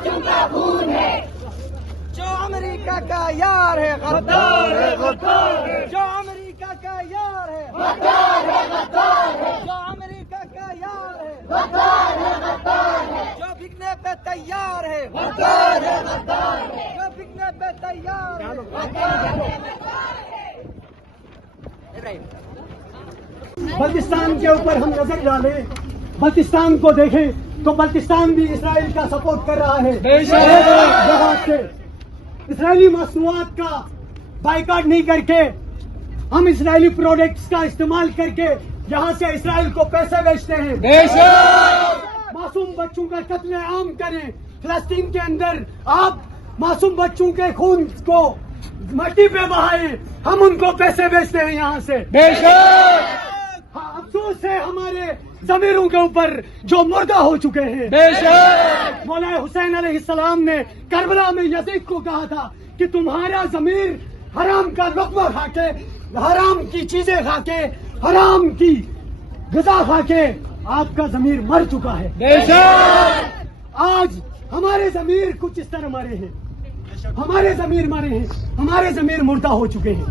بچوں کا خون ہے. جو امریکہ کا یار ہے غدار ہے، غدار ہے. جو امریکہ کا یار ہے غدار ہے، غدار ہے. جو امریکہ کا یار ہے غدار ہے، غدار ہے. جو بکنے پہ تیار ہے غدار ہے، غدار ہے. جو بکنے پہ تیار ہے غدار ہے، غدار ہے. بلتستان کے اوپر ہم نظر ڈالیں، بلتستان کو دیکھیں تو بلتستان بھی اسرائیل کا سپورٹ کر رہا ہے. جہاں سے اسرائیلی مصنوعات کا بائیکاٹ نہیں کر کے ہم اسرائیلی پروڈکٹس کا استعمال کر کے یہاں سے اسرائیل کو پیسے بیچتے ہیں. معصوم بچوں کا قتل عام کریں فلسطین کے اندر، آپ معصوم بچوں کے خون کو مٹی پہ بہائیں، ہم ان کو پیسے بیچتے ہیں یہاں سے. افسوس ہے ہمارے ضمیروں کے اوپر جو مردہ ہو چکے ہیں. مولا حسین علیہ السلام نے کربلا میں یزید کو کہا تھا کہ تمہارا ضمیر حرام کا لقمہ کھا کے، حرام کی چیزیں کھا کے، حرام کی غذا کھا کے آپ کا ضمیر مر چکا ہے. آج ہمارے ضمیر کچھ اس طرح مرے ہیں، ہمارے ضمیر مرے ہیں، ہمارے ضمیر مردہ ہو چکے ہیں.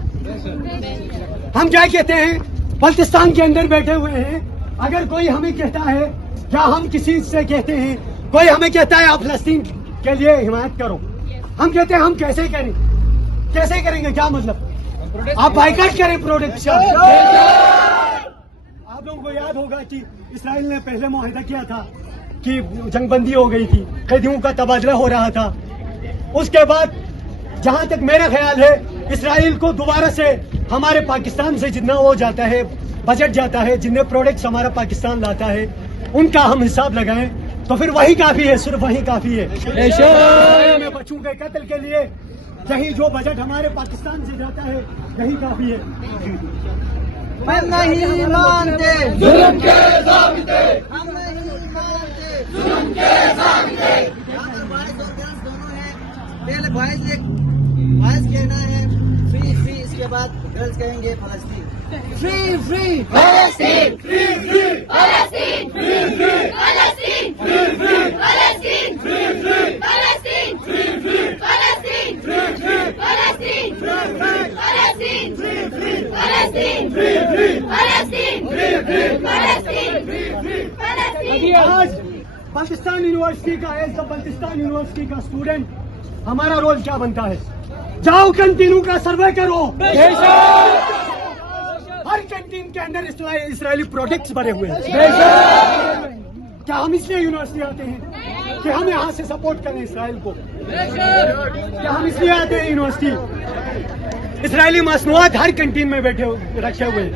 ہم کیا کہتے ہیں؟ بلتستان کے اندر بیٹھے ہوئے ہیں، اگر کوئی ہمیں کہتا ہے یا ہم کسی سے کہتے ہیں، کوئی ہمیں کہتا ہے آپ فلسطین کے لیے حمایت کرو، ہم کہتے ہیں ہم کیسے کریں، کیسے کریں گے؟ کیا مطلب؟ آپ بائیکاٹ کریں پروڈکٹ. آپ لوگوں کو یاد ہوگا کہ اسرائیل نے پہلے معاہدہ کیا تھا کہ جنگ بندی ہو گئی تھی، قیدیوں کا تبادلہ ہو رہا تھا. اس کے بعد جہاں تک میرا خیال ہے اسرائیل کو دوبارہ سے ہمارے پاکستان سے جتنا وہ جاتا ہے، بجٹ جاتا ہے، جتنے پروڈکٹس ہمارا پاکستان لاتا ہے ان کا ہم حساب لگائیں تو پھر وہی کافی ہے، صرف وہی کافی ہے. میں بچوں کے قتل کے لیے یہی جو بجٹ ہمارے پاکستان سے جاتا ہے یہی کافی ہے. ہم نہیں مانتے ظلم کے ضابطے، ہم نہیں مانتے ظلم کے ضابطے. بھائز اور گرلز دونوں ہیں. پہلے بھائز کہنا ہے فری فری، اس کے بعد گرلز کہیں گے فلسطین. فری فری فلسطین، فری فری فلسطین، فری فری فلسطین، فری فری فلسطین، فری فری فلسطین، فری فری فلسطین، فری فری فلسطین، فری فری فلسطین، فری فری فلسطین، فری فری فلسطین، فری فری فلسطین، فری فری فلسطین. آج پاکستان یونیورسٹی کا ایز بلتستان یونیورسٹی کا اسٹوڈنٹ ہمارا رول کیا بنتا ہے؟ جاؤ کینٹینوں کا سروے کرو. ہر کینٹین کے اندر اسرائیلی پروڈکٹس بنے ہوئے ہیں. کیا ہم اس لیے یونیورسٹی آتے ہیں کہ ہم یہاں سے سپورٹ کریں اسرائیل کو؟ کیا ہم اس لیے آتے ہیں یونیورسٹی؟ اسرائیلی مصنوعات ہر کینٹین میں رکھے ہوئے ہیں.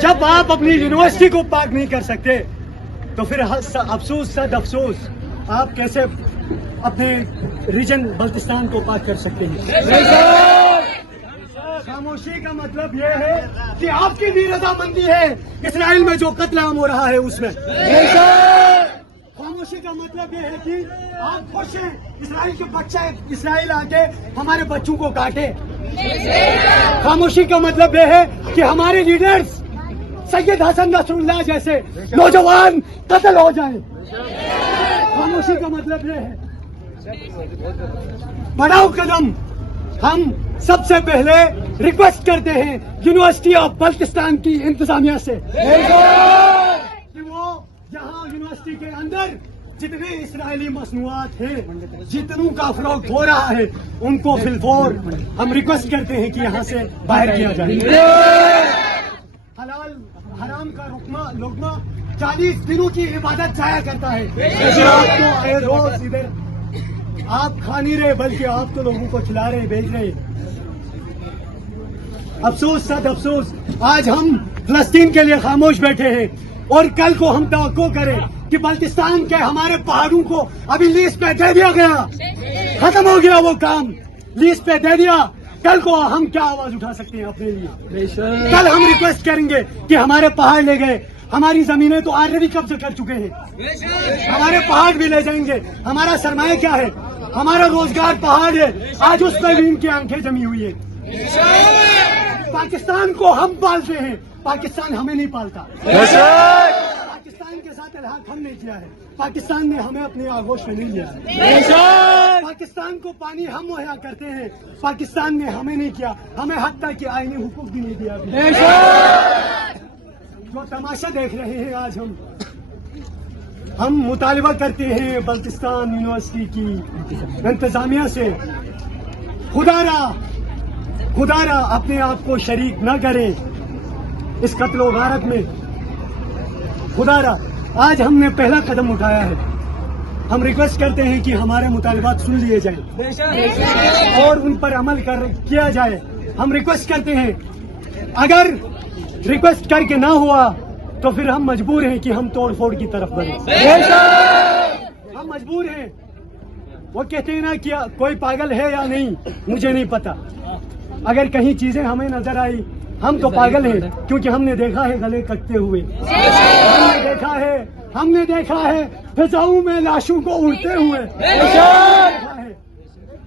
جب آپ اپنی یونیورسٹی کو پاک نہیں کر سکتے تو پھر افسوس صد افسوس آپ کیسے اپنے ریجن بلتستان کو پاک کر سکتے ہیں؟ خاموشی کا مطلب یہ ہے کہ آپ کی بھی رضامندی ہے اسرائیل میں جو قتل عام ہو رہا ہے اس میں. خاموشی کا مطلب یہ ہے کہ آپ خوش ہیں اسرائیل کے بچے اسرائیل آ کے ہمارے بچوں کو کاٹے. خاموشی کا مطلب یہ ہے کہ ہمارے لیڈرز سید حسن نصر اللہ جیسے نوجوان قتل ہو جائیں. خاموشی کا مطلب یہ ہے بڑھاؤ قدم. ہم سب سے پہلے ریکویسٹ کرتے ہیں یونیورسٹی آف بلتستان کی انتظامیہ سے کہ وہ جہاں یونیورسٹی کے اندر جتنے اسرائیلی مصنوعات ہیں، جتنوں کا فروخت ہو رہا ہے، ان کو فی الفور ہم ریکویسٹ کرتے ہیں کہ یہاں سے باہر کیا جائے. حلال حرام کا لقمہ 40 دنوں کی عبادت ضائع کرتا ہے. آپ تو آئے روز ادھر آپ کھا نہیں رہے بلکہ آپ تو لوگوں کو کھلا رہے، بیچ رہے. افسوس صد افسوس آج ہم فلسطین کے لیے خاموش بیٹھے ہیں اور کل کو ہم توقع کریں کہ بلتستان کے ہمارے پہاڑوں کو ابھی لیز پہ دے دیا گیا، ختم ہو گیا وہ کام، لیز پہ دے دیا. کل کو ہم کیا آواز اٹھا سکتے ہیں اپنے لیے؟ کل ہم ریکویسٹ کریں گے کہ ہمارے پہاڑ لے گئے، ہماری زمینیں تو آلریڈی قبضہ کر چکے ہیں، ہمارے پہاڑ بھی لے جائیں گے. ہمارا سرمایہ کیا ہے؟ ہمارا روزگار پہاڑ ہے. آج اس پہ بھی ان کی آنکھیں جمی ہوئی ہے. پاکستان کو ہم پالتے ہیں، پاکستان ہمیں نہیں پالتا. پاکستان کے ساتھ ساتھ الحاق ہم نے کیا ہے، پاکستان نے ہمیں اپنے آغوش میں نہیں لیا ہے۔ پاکستان کو پانی ہم مہیا کرتے ہیں، پاکستان نے ہمیں نہیں کیا، ہمیں حتیٰ کہ آئینی حقوق بھی نہیں دیا۔ جو تماشا دیکھ رہے ہیں آج ہم مطالبہ کرتے ہیں بلتستان یونیورسٹی کی انتظامیہ سے، خدا را اپنے آپ کو شریک نہ کریں اس قتل و غارت میں۔ خدا را آج ہم نے پہلا قدم اٹھایا ہے، ہم ریکویسٹ کرتے ہیں کہ ہمارے مطالبات سن لیے جائیں اور ان پر عمل کیا جائے۔ ہم ریکویسٹ کرتے ہیں، اگر ریکویسٹ کر کے نہ ہوا تو پھر ہم مجبور ہیں کہ ہم توڑ پھوڑ کی طرف بڑھیں۔ ہم مجبور ہیں۔ وہ کہتے ہیں نا کہ کوئی پاگل ہے یا نہیں مجھے نہیں پتا، اگر کہیں چیزیں ہمیں نظر آئی ہم تو پاگل ہیں، کیونکہ ہم نے دیکھا ہے گلے کٹتے ہوئے، ہم نے دیکھا ہے فضاؤں میں لاشوں کو اڑتے ہوئے،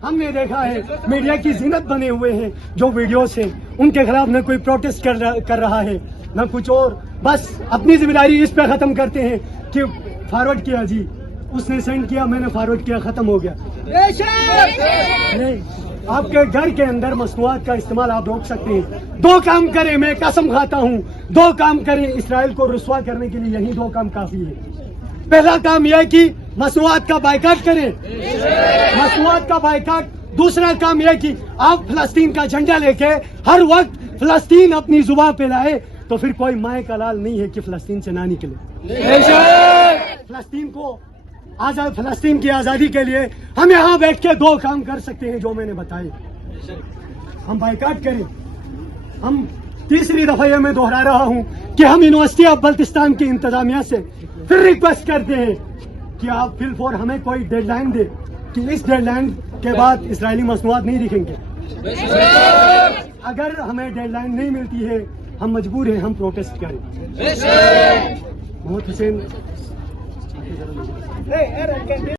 ہم نے دیکھا ہے میڈیا کی زینت بنے ہوئے ہیں جو ویڈیوز ہیں، ان کے خلاف نہ کوئی پروٹیسٹ کر رہا ہے نہ کچھ اور، بس اپنی ذمہ داری اس پہ ختم کرتے ہیں کہ فارورڈ کیا جی، اس نے سینڈ کیا، میں نے فارورڈ کیا، ختم ہو گیا۔ نہیں، آپ کے گھر کے اندر مصنوعات کا استعمال آپ روک سکتے ہیں۔ 2 کام کریں، میں قسم کھاتا ہوں 2 کام کریں اسرائیل کو رسوا کرنے کے لیے، یہی 2 کام کافی ہے۔ پہلا کام یہ کہ مصنوعات کا بائیکاٹ کریں، مصنوعات کا بائیکاٹ۔ دوسرا کام یہ کہ آپ فلسطین کا جھنڈا لے کے ہر وقت فلسطین اپنی زبان پہ لائے، تو پھر کوئی مائیں کا لال نہیں ہے کہ فلسطین سے نہ نکلے۔ فلسطین کی آزادی کے لیے ہم یہاں بیٹھ کے 2 کام کر سکتے ہیں جو میں نے بتائے۔ ہم بائیکاٹ کریں۔ ہم تیسری دفعہ یہ میں دہرا رہا ہوں کہ ہم یونیورسٹی آف بلتستان کی انتظامیہ سے پھر ریکویسٹ کرتے ہیں کہ آپ فی الفور ہمیں کوئی ڈیڈ لائن دے کہ اس ڈیڈ لائن کے بعد اسرائیلی مصنوعات نہیں دکھیں گے۔ اگر ہمیں ڈیڈ لائن نہیں ملتی ہے ہم مجبور ہیں ہم پروٹیسٹ کریں۔ محمد حسین